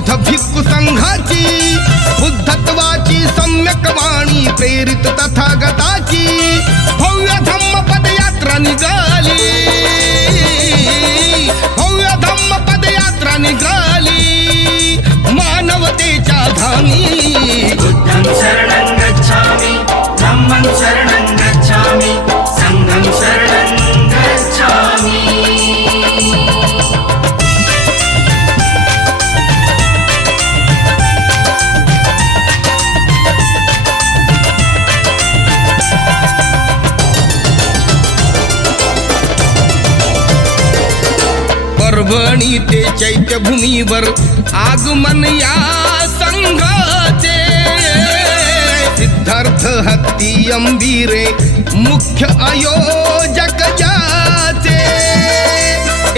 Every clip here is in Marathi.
बौद्ध भिक्खू संघाची बुद्धत्वाची सम्यक वाणी प्रेरित तथागताची भव्य धम्म पदयात्रा निघाली, भव्य धम्म पदयात्रा निघाली मानवतेच्या धामी। बुद्धं शरणं गच्छामि, धम्मं शरणं गच्छामि, संघं शरणं गच्छामि। परभणी ते चैत्यभूमीवर आगमन या संघाचे सिद्धार्थ हत्ती अंबिरे मुख्य आयोजक ज्याचे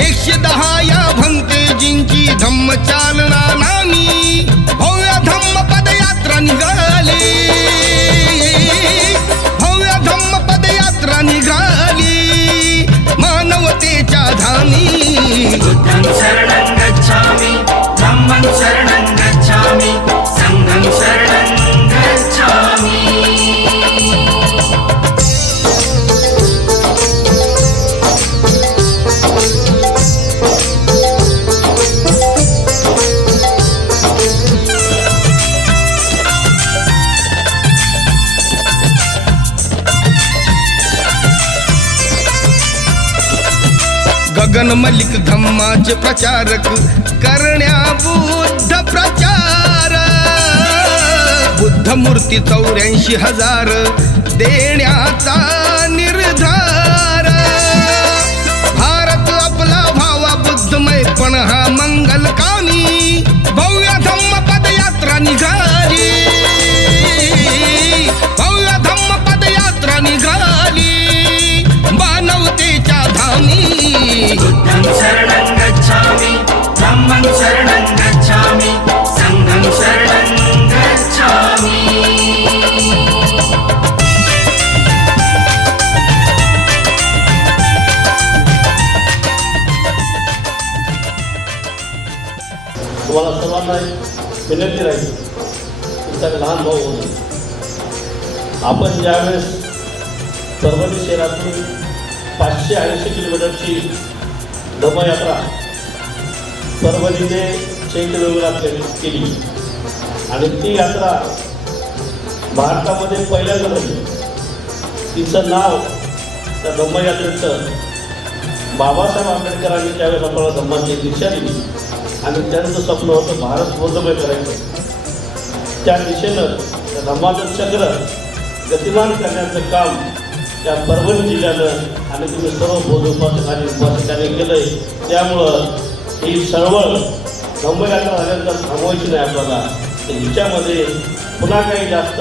110 या भंतेजींची धम्म चालना नामी भव्य धम्म पदयात्रा निघाली, भव्य धम्म पदयात्रा निघाली मानवतेच्या धामी। बुद्धं शरणं गच्छामि, धम्मं शरणं गच्छामि, संघं शरणं गच्छामि। गगन मलिक धम्माचे प्रचारक करण्या बुद्ध प्रचार, बुद्ध मूर्ती 84,000 देण्याचा निर्धार। भारत आपला भावा बुद्धमय पण हा मंगलकामी भव्य धम्म पदयात्रा निघाली, भव्य धम्म पदयात्रा निघाली मानवतेच्या धामी। बुद्धं शरणं गच्छामि, धम्मं शरणं गच्छामि, संघं शरणं गच्छामि। तुम्हाला सर्वांना विनंती राहील, तुमचा लहान भाऊ होतो, आपण ज्यावेळेस परभणी शहरातून 580 किलोमीटरची धम्मयात्रा परभणी ते चैत्यभूमीला केली आणि ती यात्रा भारतामध्ये पहिल्यांदा झाली। तिचं नाव त्या धम्मयात्रेचं बाबासाहेब आंबेडकरांनी त्यावेळेस आपल्याला धम्माची दिशा दिली आणि त्यांचं स्वप्न होतं भारत बौद्धमय करायचं। त्या दिशेनं त्या धम्माचं चक्र गतिमान करण्याचं काम त्या परभणी जिल्ह्यानं आणि तुम्ही सर्व बौद्ध उपासक आणि उपासकांनी केलं आहे। त्यामुळं ही चळवळ धम्मयात्रा झाल्यानंतर थांबवायची नाही आपल्याला, तर हिच्यामध्ये पुन्हा काही जास्त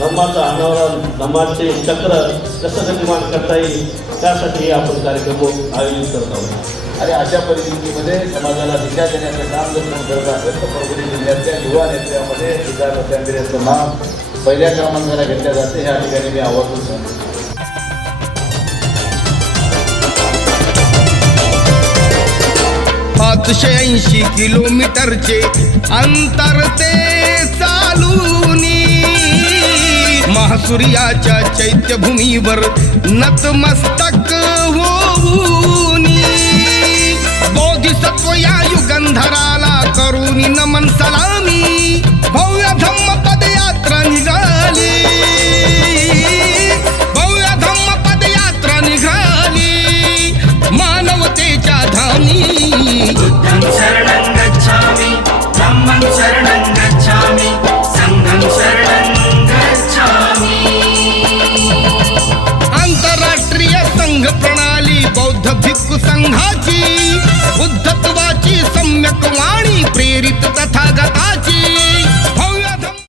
धम्माचं अनावरण, धम्माचे चक्र कसं गतिमान करता येईल त्यासाठी आपण कार्यक्रम आयोजित करत आहोत। आणि अशा परिस्थितीमध्ये समाजाला दिशा देण्याचं काम जर कोण करत असेल तर परभणी जिल्ह्यातल्या युवा नेत्यामध्ये सिद्धार्थ अंबिरेचं नाव पहिल्या क्रमांकाला घेतल्या जाते, ह्या ठिकाणी मी आवर्जून सांगतो। 580 किलोमीटरचे अंतर ते चालूनी महासूर्याच्या चैत्यभूमीवर नतमस्तक होऊनी बोधिसत्व या युगंधराला करूनी नमन सलामी भव्य धम्म पदयात्रा